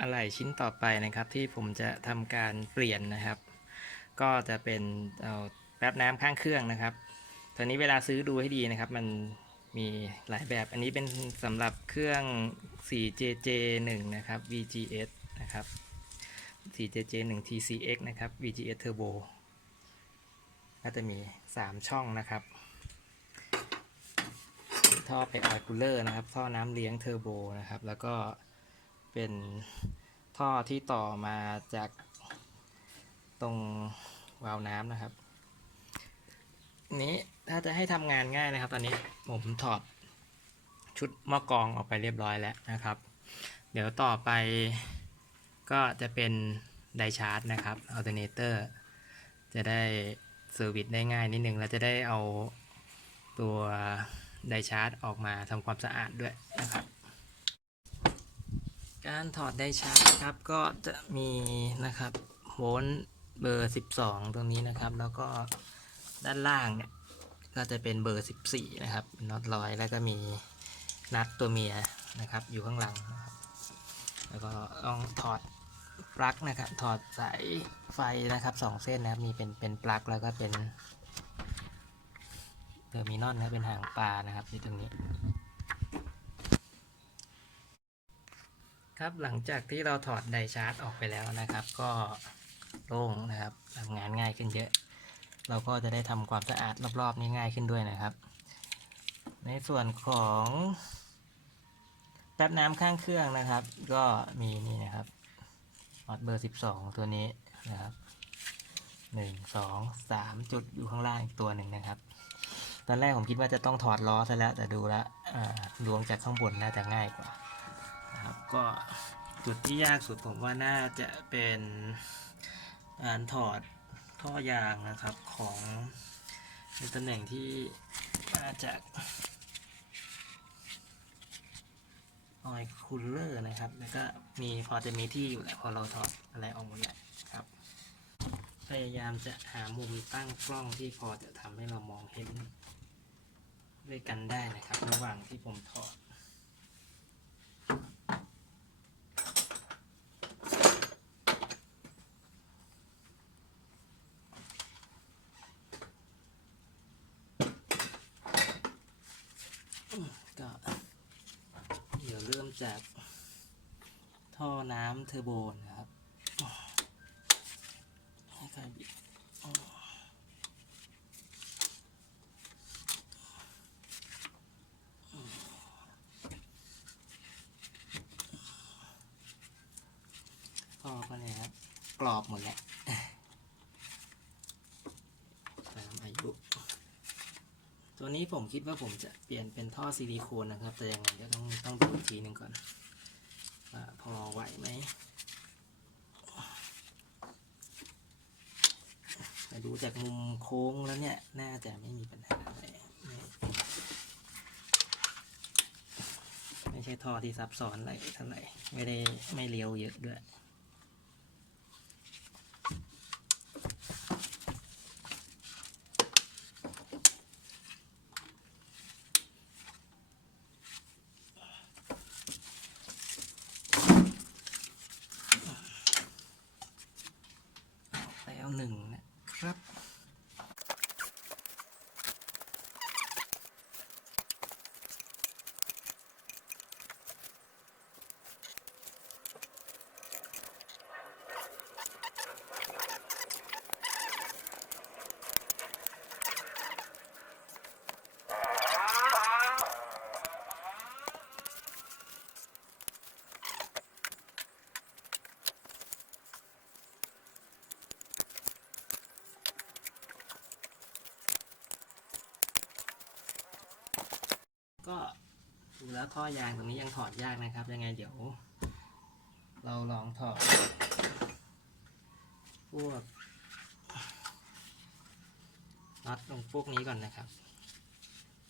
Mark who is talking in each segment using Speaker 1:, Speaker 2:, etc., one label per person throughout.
Speaker 1: อะไหล่ชิ้นต่อไปนะครับ ที่ผมจะทำการเปลี่ยนนะครับ ก็จะเป็นเอาแป๊บน้ำข้างเครื่องนะครับตัวนี้เวลาซื้อดูให้ดีนะครับ มันมีหลายแบบอันนี้เป็นสำหรับเครื่อง 4JJ1 นะครับ VGS นะครับ 4JJ1 TCX นะครับ VGS Turbo ก็จะมี 3 ช่องนะครับ ท่อไปออยคูลเลอร์นะครับ ท่อน้ำเลี้ยงเทอร์โบนะครับ แล้วก็ เป็นท่อที่ต่อมาจากตรงวาล์วน้ำนะครับ นี้ถ้าจะให้ทำงานง่ายนะครับ ตอนนี้ผมถอดชุดหม้อกรองออกไปเรียบร้อยแล้วนะครับ เดี๋ยวต่อไปก็จะเป็นไดชาร์จนะครับอัลเทอร์เนเตอร์จะได้เซอร์วิสได้ง่ายนิดนึง แล้วจะได้เอาตัวไดชาร์จออกมาทำความสะอาดด้วยนะครับ การถอดได้ชาร์จครับก็จะมีนะครับโวลต์เบอร์ 12 ตรงนี้นะครับ แล้วก็ด้านล่างเนี่ยก็จะเป็นเบอร์ 14 นะครับนน็อตร้อยแล้วก็มีนัดตัวเมียนะครับ อยู่ข้างหลังนะครับแล้วก็ต้องถอดปลั๊กนะครับ ถอดสายไฟนะครับสองเส้นนะครับ มีเป็นเป็นปลั๊กแล้วก็เป็นเทอร์มินอลนะเป็นหางปลานะครับที่ตรงนี้ ครับหลังจากที่เราถอดไดชาร์จออกไปแล้วนะครับ ก็โล่งนะครับทำงานง่ายขึ้นเยอะ เราก็จะได้ทำความสะอาดรอบๆนี้ง่ายขึ้นด้วยนะครับ ในส่วนของแป๊บน้ำข้างเครื่องนะครับ ก็มีนี่นะครับน็อตเบอร์ 12 ตัวนี้นะครับ 1 2 3 จุดอยู่ข้างล่างอีกตัวหนึ่งนะครับ ตอนแรกผมคิดว่าจะต้องถอดล้อซะแล้วแต่ดูแล้วลวงจากข้างบนน่าจะง่ายกว่า ก็จุดที่ยากสุดผมว่าน่าจะเป็นการถอดท่อยางนะครับของในตำแหน่งที่มาจากออยคูลเลอร์นะครับ แล้วก็มีพอจะมีที่อยู่แหละพอเราถอดอะไรออกหมดแล้ครับ พยายามจะหามุมตั้งกล้องที่พอจะทำให้เรามองเห็นด้วยกันได้นะครับ ระหว่างที่ผมถอด ก็ ริ่มจากท่อน้ำเทอร์โบนะครับให้ใครบิดท่อก็เนี่ยครับ กรอบหมดแล้วตามอายุ ตัวนี้ผมคิดว่าผมจะเปลี่ยนเป็นท่อซิลิโคนนะครับ แต่ยังไงเดี๋ยวต้องต้องดูอีกทีหนึ่งก่อนว่าพอไหวไหมแต่ดูจากมุมโค้งแล้วเนี่ย น่าจะไม่มีปัญหาอะไรไม่ไม่ใช่ท่อที่ซับซ้อนอะไรเท่าไหร่ไม่ได้ไม่เลี้ยวเยอะด้วย แล้ว หนึ่งนะครับ ก็ดูแล้ว ท่อยางตรงนี้ยังถอดยากนะครับ ยังไงเดี๋ยว เราลองถอด พวกน็อตตรงพวกนี้ก่อนนะครับ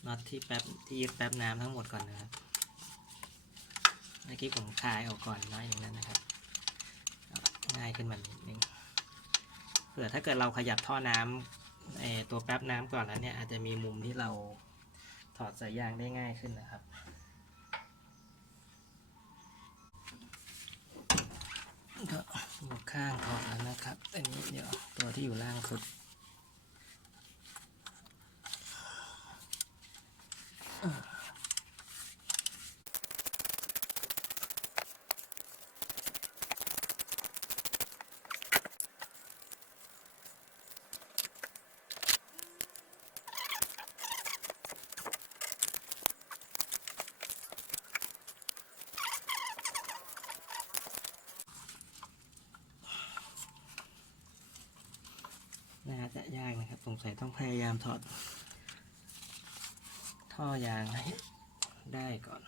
Speaker 1: น็อตที่แป๊บที่ยึดแป๊บน้ำทั้งหมดก่อนนะครับเมื่อกี้ผมคลายออกก่อนน้อยอย่างนั้นนะครับง่ายขึ้นมานิดนึงเผื่อถ้าเกิดเราขยับท่อน้ำเอ่อตัวแป๊บน้ำก่อนแล้วเนี่ยอาจจะมีมุมที่เราถอดสายยางได้ง่ายขึ้นนะครับ ก็ข้างถอดแล้วนะครับ อันนี้เดี๋ยวตัวที่อยู่ล่างสุด สงสัยต้องพยายามถอด ท่อยางให้ได้ก่อน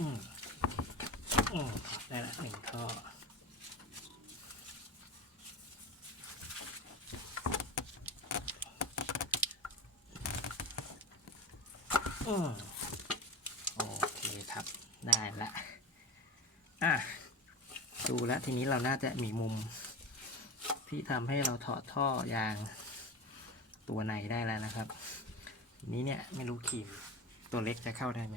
Speaker 1: อืมอืมได้ละหนึ่งท่อ อืม โอเคครับ ได้ละอะดูแล้วทีนี้เราน่าจะมีมุม ที่ทำให้เราถอดท่อยางตัวในได้แล้วนะครับ นี้เนี่ยไม่รู้ขีมตัวเล็กจะเข้าได้ไหม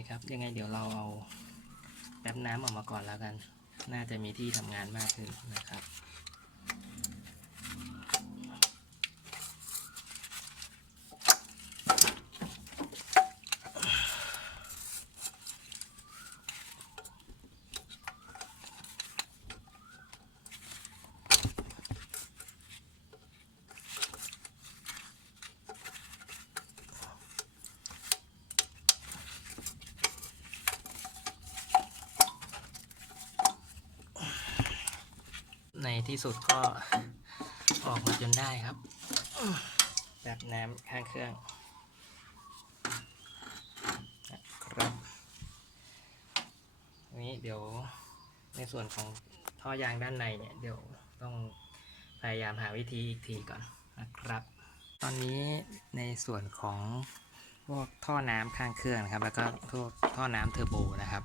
Speaker 1: คครับ ยังไงเดี๋ยวเราเอาแป๊บน้ำออกมาก่อนแล้วกัน น่าจะมีที่ทำงานมากขึ้นนะครับ ที่สุดก็ออกมาจนได้ครับ แบบน้ำข้างเครื่องนะครับอันนี้เดี๋ยวในส่วนของท่อยางด้านในเนี่ยเดี๋ยวต้องพยายามหาวิธีอีกทีก่อนนะครับ ตอนนี้ในส่วนของพวกท่อน้ำข้างเครื่องนะครับ แล้วก็พวกท่อน้ำเทอร์โบนะครับ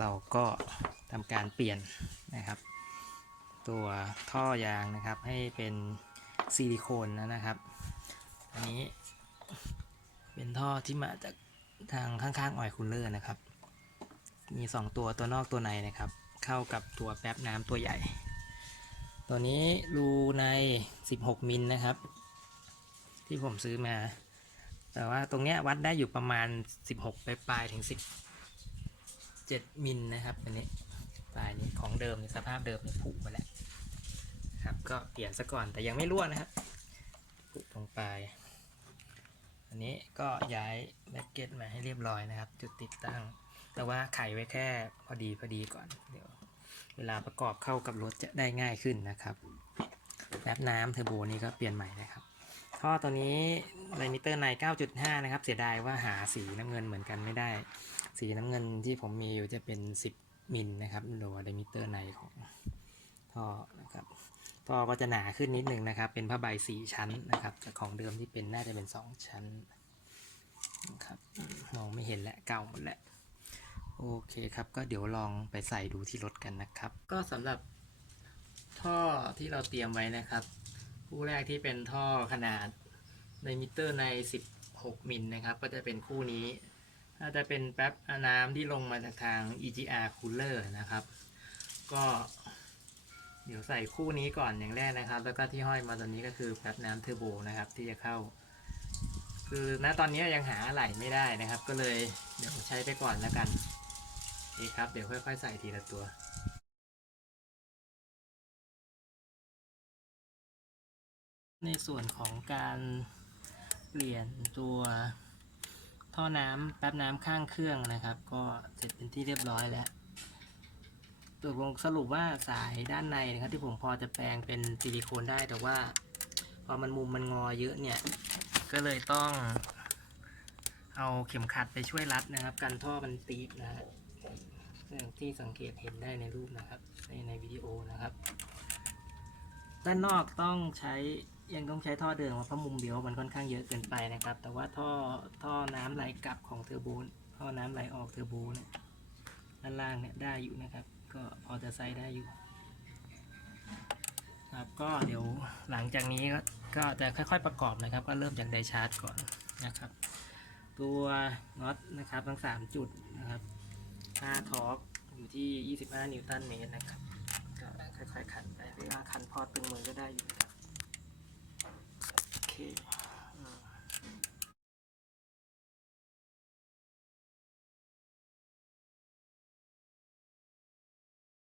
Speaker 1: เราก็ทำการเปลี่ยนนะครับ ตัวท่อยางนะครับ ให้เป็นซิลิโคนแล้วนะครับ อันนี้เป็นท่อที่มาจากทางข้างๆออยคูลเลอร์นะครับ มี 2 ตัวตัวนอกตัวในนะครับ เข้ากับตัวแป๊บน้ำตัวใหญ่ ตัวนี้รูใน 16 มิลนะครับ ที่ผมซื้อมา แต่ว่าตรงเนี้ยวัดได้อยู่ประมาณ 16 ปลายๆถึง 17 มิลนะครับอันนี้ ลายนี้ของเดิมเนี่ยสภาพเดิมเนี่ยผุมาแล้วครับก็เปลี่ยนซะก่อนแต่ยังไม่รั่วนะครับปุตรงปลายอันนี้ก็ย้ายแบ็กเก็ตมาให้เรียบร้อยนะครับ จุดติดตั้ง แต่ว่าไขไว้แค่พอดีพอดีก่อนเดี๋ยวเวลาประกอบเข้ากับรถจะได้ง่ายขึ้นนะครับแป๊บน้ำเทอร์โบนี้ก็เปลี่ยนใหม่นะครับท่อตัวนี้ไลมิเตอร์ใน 9.5 นะครับ เสียดายว่าหาสีน้ำเงินเหมือนกันไม่ได้ สีน้ำเงินที่ผมมีอยู่จะเป็น 10 มิลนะครับตัวไดมิเตอร์ในของท่อนะครับท่อก็จะหนาขึ้นนิดนึงนะครับ เป็นผ้าใบสี่ชั้นนะครับจากของเดิมที่เป็นน่าจะเป็น2ชั้นนะครับมมองไม่เห็นและเก่าหมดแล้วโอเคครับก็เดี๋ยวลองไปใส่ดูที่รถกันนะครับ ก็สำหรับท่อที่เราเตรียมไว้นะครับคู่แรกที่เป็นท่อขนาดในมิเตอร์ใน 16มิลนะครับ ก็จะเป็นคู่นี้ ถ้าจะเป็นแป๊บน้ำที่ลงมาจากทาง EGR cooler นะครับ ก็เดี๋ยวใส่คู่นี้ก่อนอย่างแรกนะครับ แล้วก็ที่ห้อยมาตอนนี้ก็คือแป๊บน้ำเทอร์โบนะครับ ที่จะเข้า คือณตอนนี้ยังหาอะไหล่ไม่ได้นะครับ ก็เลยเดี๋ยวใช้ไปก่อนแล้วกันนี่ครับ เดี๋ยวค่อย ๆ ใส่ทีละตัวในส่วนของการเปลี่ยนตัว ท่อน้ำแป๊บน้ำข้างเครื่องนะครับ ก็เสร็จเป็นที่เรียบร้อยแล้วตัวผมสรุปว่าสายด้านในนะครับที่ผมพอจะแปลงเป็นซิลิโคนได้แต่ว่า พอมันมุมมันงอเยอะเนี่ย ก็เลยต้อง เอาเข็มขัดไปช่วยรัดนะครับ กันท่อมันตีบนะฮะอย่างที่สังเกตเห็นได้ในรูปนะครับ ในในวิดีโอนะครับ ด้านนอกต้องใช้ ยังต้องใช้ท่อเดิมเพราะมุมเดียวมันค่อนข้างเยอะเกินไปนะครับ แต่ว่าท่อท่อน้ำไหลกลับของเทอร์โบท่อน้ำไหลออกเทอร์โบเนี่ยด้านล่างเนี่ยได้อยู่นะครับ ก็พอจะใส่ได้อยู่ ครับก็เดี๋ยวหลังจากนี้ก็ก็จะค่อยๆประกอบนะครับ ก็เริ่มจากไดชาร์จก่อนนะครับ ตัวน็อตนะครับทั้ง 3 จุดนะครับค่าทอร์กอยู่ที่ 25 นิวตันเมตรนะครับ ก็ค่อยๆขันไปหรือว่าขันพอตึงมือก็ได้อยู่ Okay.